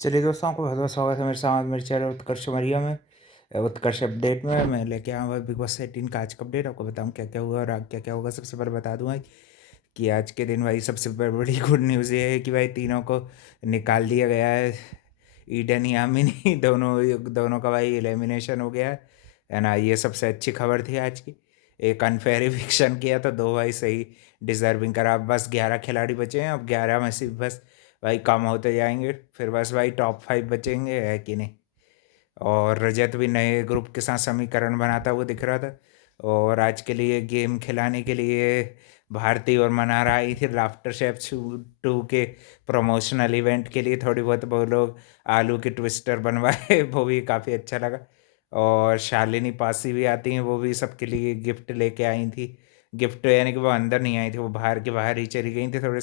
चलिए दोस्तों, आपको बहुत बहुत स्वागत है मेरे साथ मेरे चैनल उत्कर्ष मरिया में। उत्कर्ष अपडेट में मैं लेके आया हूँ बिग बॉस 18 का आज का अपडेट। आपको बताऊँ क्या क्या हुआ और आगे क्या क्या होगा। सबसे पहले बता दूंगा कि आज के दिन भाई सबसे बड़ी गुड न्यूज़ ये है कि भाई तीनों को निकाल दिया गया है। ईडन यामिनी दोनों दोनों का भाई एलिमिनेशन हो गया है ना। ये सबसे अच्छी खबर थी आज की। एक अनफेयर इविक्शन किया तो दो भाई सही डिजर्विंग करा। अब बस 11 खिलाड़ी बचे हैं। अब 11 में से बस भाई कम होते जाएंगे, फिर बस भाई टॉप 5 बचेंगे, है कि नहीं। और रजत भी नए ग्रुप के साथ समीकरण बनाता हुआ दिख रहा था। और आज के लिए गेम खिलाने के लिए भारती और मनारा आई थी लाफ्टर शेफ 2 के प्रमोशनल इवेंट के लिए। थोड़ी बहुत वो लोग आलू के ट्विस्टर बनवाए वो भी काफ़ी अच्छा लगा। और शालिनी पासी भी आती हैं, वो भी सबके लिए गिफ्ट लेके आई थी। गिफ्ट यानी कि वो अंदर नहीं आई थी, वो बाहर के बाहर ही चली गई थी। थोड़े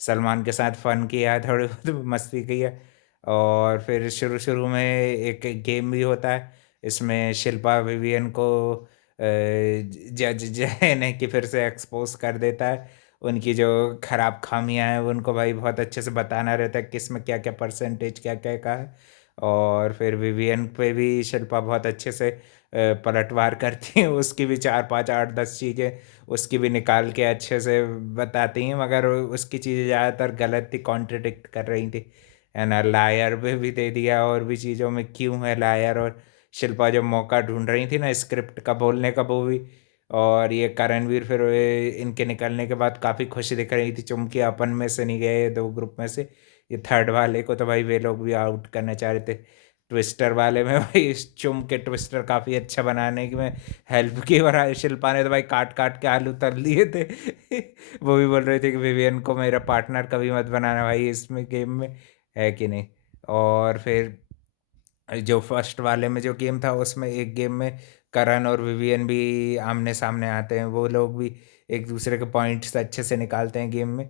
सलमान के साथ फन किया, थोड़ी बहुत मस्ती की है। और फिर शुरू शुरू में एक गेम भी होता है। इसमें शिल्पा विवियन को जज ने कि फिर से एक्सपोज कर देता है। उनकी जो खराब खामियां हैं उनको भाई बहुत अच्छे से बताना रहता है, किस में क्या क्या परसेंटेज क्या क्या का है। और फिर विवियन पे भी शिल्पा बहुत अच्छे से पलटवार करती है। उसकी भी 4 5 8 10 चीज़ें उसकी भी निकाल के अच्छे से बताती हैं, मगर उसकी चीज़ें ज़्यादातर गलत थी, कॉन्ट्रडिक्ट कर रही थी, है ना। लायर पे भी दे दिया और भी चीज़ों में क्यों है लायर। और शिल्पा जब मौका ढूंढ रही थी ना स्क्रिप्ट का बोलने का, वो भी। और ये करणवीर फिर इनके निकलने के बाद काफ़ी खुश दिख रही थी, चुमकी अपन में से नहीं गए दो ग्रुप में से। ये थर्ड वाले को तो भाई वे लोग भी आउट करना चाह रहे थे। ट्विस्टर वाले में भाई इस चुम के ट्विस्टर काफ़ी अच्छा बनाने की में हेल्प की। और शिल्पा ने तो भाई काट काट के आलू तल दिए थे वो भी बोल रहे थे कि विवियन को मेरा पार्टनर कभी मत बनाना भाई इसमें गेम में, है कि नहीं। और फिर जो फर्स्ट वाले में जो गेम था उसमें एक गेम में करण और विवियन भी आमने सामने आते हैं। वो लोग भी एक दूसरे के पॉइंट्स अच्छे से निकालते हैं गेम में।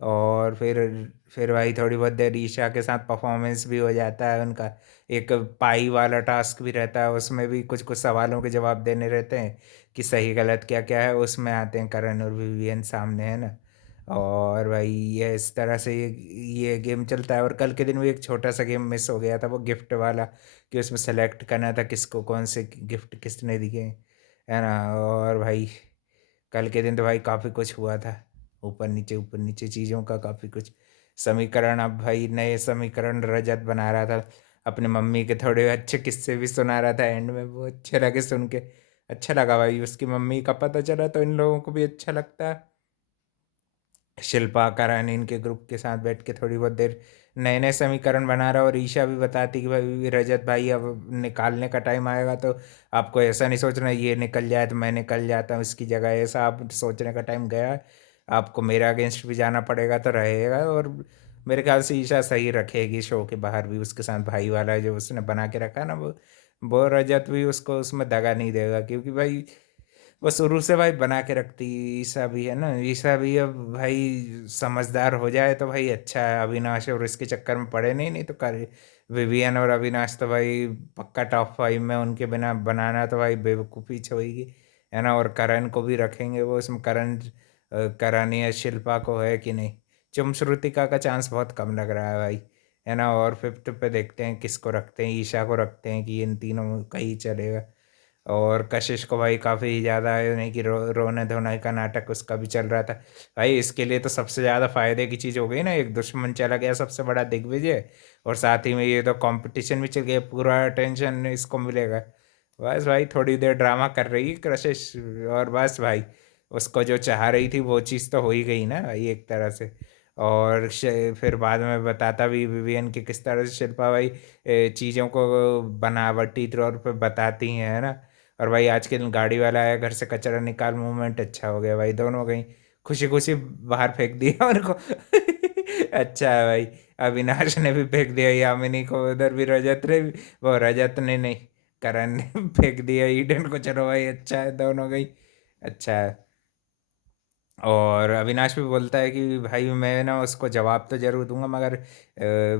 और फिर भाई थोड़ी बहुत देर ईशा के साथ परफॉर्मेंस भी हो जाता है उनका। एक पाई वाला टास्क भी रहता है, उसमें भी कुछ कुछ सवालों के जवाब देने रहते हैं कि सही गलत क्या क्या है। उसमें आते हैं करण और विवियन सामने, है ना। और भाई ये इस तरह से ये गेम चलता है। और कल के दिन भी एक छोटा सा गेम मिस हो गया था, वो गिफ्ट वाला, कि उसमें सेलेक्ट करना था किसको कौन से गिफ्ट किसने दिए, है ना। और भाई कल के दिन तो भाई काफ़ी कुछ हुआ था, ऊपर नीचे चीज़ों का काफ़ी कुछ समीकरण। अब भाई नए समीकरण रजत बना रहा था, अपने मम्मी के थोड़े अच्छे किस्से भी सुना रहा था एंड में, वो अच्छे लगे सुन के। अच्छा लगा भाई, उसकी मम्मी का पता चला तो इन लोगों को भी अच्छा लगता है। शिल्पा करानी इनके ग्रुप के साथ बैठ के थोड़ी बहुत देर नए नए समीकरण बना रहा। और ईशा भी बताती कि भाई रजत भाई अब निकालने का टाइम आएगा तो आपको ऐसा नहीं सोचना ये निकल जाए तो मैं निकल जाता हूँ इसकी जगह, ऐसा आप सोचने का टाइम गया है। आपको मेरा अगेंस्ट भी जाना पड़ेगा तो रहेगा। और मेरे ख्याल से ईशा सही रखेगी शो के बाहर भी, उसके साथ भाई वाला जो उसने बना के रखा ना, वो रजत भी उसको उसमें दगा नहीं देगा, क्योंकि भाई वो शुरू से भाई बना के रखती। ईसा भी है ना, ईसा भी अब भाई समझदार हो जाए तो भाई अच्छा है। अविनाश और इसके चक्कर में पड़े नहीं, नहीं तो करे। विवियन और अविनाश तो भाई पक्का टॉप 5 में, उनके बिना बनाना तो भाई बेवकूफ़ी होगी, है ना। और करण को भी रखेंगे वो उसमें, करण या शिल्पा को है कि नहीं। चुम श्रुतिका का चांस बहुत कम लग रहा है भाई, है ना। और फिफ्थ पे देखते हैं किसको रखते हैं, ईशा को रखते हैं कि इन तीनों में कहीं चलेगा। और कशिश को भाई काफ़ी ज़्यादा है नहीं कि रोने धोने का नाटक उसका भी चल रहा था। भाई इसके लिए तो सबसे ज़्यादा फायदे की चीज़ हो गई ना, एक दुश्मन चला गया सबसे बड़ा दिग्विजय, और साथ ही में ये तो कंपटीशन भी चल गया, पूरा अटेंशन इसको मिलेगा। बस भाई थोड़ी देर ड्रामा कर रही है कशिश, और बस भाई उसको जो चाह रही थी वो चीज़ तो हो ही गई ना भाई एक तरह से। और फिर बाद में बताता भी विवियन कि किस तरह से शिल्पा भाई चीज़ों को बनावटी तौर पे बताती हैं, है ना। और भाई आज के दिन गाड़ी वाला आया, घर से कचरा निकाल, मूवमेंट अच्छा हो गया भाई, दोनों गई खुशी खुशी बाहर फेंक दिया उनको अच्छा है भाई। अविनाश ने भी फेंक दिया यामिनी को, उधर भी रजत ने भी, वो रजत ने नहीं, करण ने फेंक दिया ईडन को। चलो भाई अच्छा है, दोनों गई, अच्छा है। और अविनाश भी बोलता है कि भाई मैं ना उसको जवाब तो जरूर दूंगा, मगर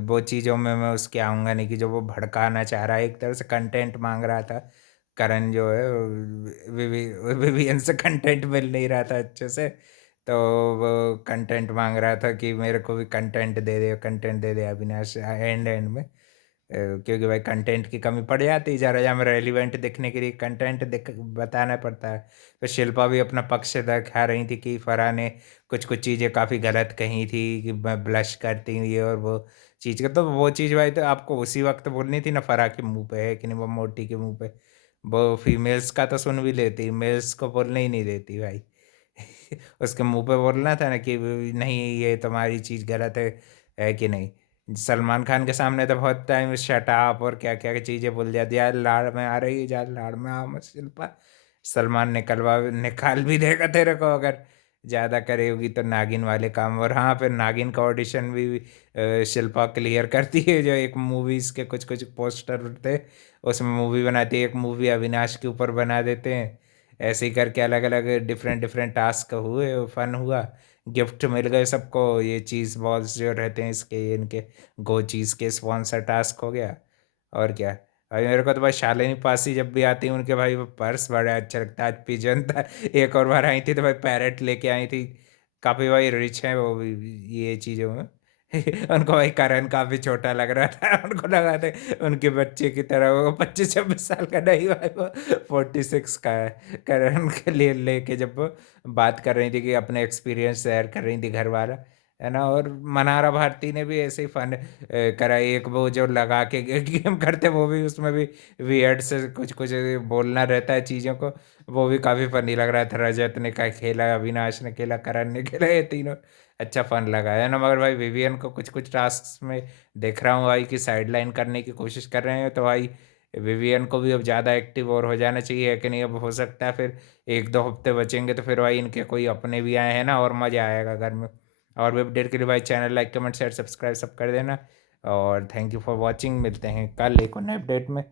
वो चीज़ों में मैं उसके आऊँगा नहीं कि जो वो भड़काना चाह रहा है, एक तरह से कंटेंट मांग रहा था। करण जो है विवियन से कंटेंट मिल नहीं रहा था अच्छे से, तो वो कंटेंट मांग रहा था कि मेरे को भी content they they Avinash and and में। क्योंकि भाई कंटेंट की कमी पड़ जाती है, ज़रा जहाँ रेलिवेंट दिखने के लिए कंटेंट दिख बताना पड़ता है। तो शिल्पा भी अपना पक्ष दिखा रही थी कि फरहान ने कुछ कुछ चीज़ें काफ़ी गलत कही थी, कि मैं ब्लश करती हुई और वो चीज़ का, तो वो चीज़ भाई तो आपको उसी वक्त बोलनी थी ना, फराह के मुंह पे है कि नहीं, वो मोटी के मुंह पे। वो फीमेल्स का तो सुन भी लेती, मेल्स को बोलने ही नहीं देती भाई। उसके मुंह पे बोलना था ना कि नहीं ये तुम्हारी चीज़ गलत है कि नहीं। सलमान खान के सामने तो बहुत टाइम शट अप और क्या क्या चीज़ें बोल जाती, यार लाड़ में आ रही है, यार लाड़ में आ मत शिल्पा। सलमान निकाल भी देगा तेरे को अगर ज़्यादा करेगी तो नागिन वाले काम। और हाँ, फिर नागिन का ऑडिशन भी शिल्पा क्लियर करती है, जो एक मूवीज़ के कुछ कुछ पोस्टर थे उसमें मूवी बनाती है, एक मूवी अविनाश के ऊपर बना देते हैं। ऐसे ही करके अलग अलग डिफरेंट डिफरेंट टास्क हुए, फन हुआ, गिफ्ट मिल गए सबको। ये चीज़ बॉल्स जो रहते हैं इसके, इनके गो चीज़ के स्पॉन्सर टास्क हो गया। और क्या भाई, मेरे को तो भाई शालिनी पासी जब भी आती है उनके भाई वो पर्स बड़ा अच्छा लगता है। आज पिजन था, एक और बार आई थी तो भाई पैरेट लेके आई थी। काफ़ी भाई रिच है वो भी ये चीज़ों में। उनको भाई करण काफ़ी छोटा लग रहा था, उनको लगा था उनके बच्चे की तरह, वो 25-26 साल का नहीं भाई, वो 46 का है। करण के लिए लेके जब वो बात कर रही थी कि अपने एक्सपीरियंस शेयर कर रही थी घर वाला, है ना। और मनारा भारती ने भी ऐसे ही फन करा, एक वो जो लगा के गेम करते वो भी उसमें भी वियर्ड से कुछ कुछ बोलना रहता है चीज़ों को। वो भी काफ़ी फनी लग रहा था। रजत ने का खेला, अविनाश ने खेला, करण ने खेला, ये तीनों अच्छा फन लगा है ना। मगर भाई विवियन को कुछ कुछ टास्क में देख रहा हूँ भाई कि साइड लाइन करने की कोशिश कर रहे हैं, तो भाई विवियन को भी अब ज़्यादा एक्टिव और हो जाना चाहिए कि नहीं। अब हो सकता है फिर 1-2 हफ्ते बचेंगे तो फिर भाई इनके कोई अपने भी आए हैं ना, और मज़ा आएगा घर में। और भी अपडेट के लिए भाई channel like comment share subscribe सब कर देना। और थैंक यू फॉर वॉचिंग, मिलते हैं कल एक और नए अपडेट में।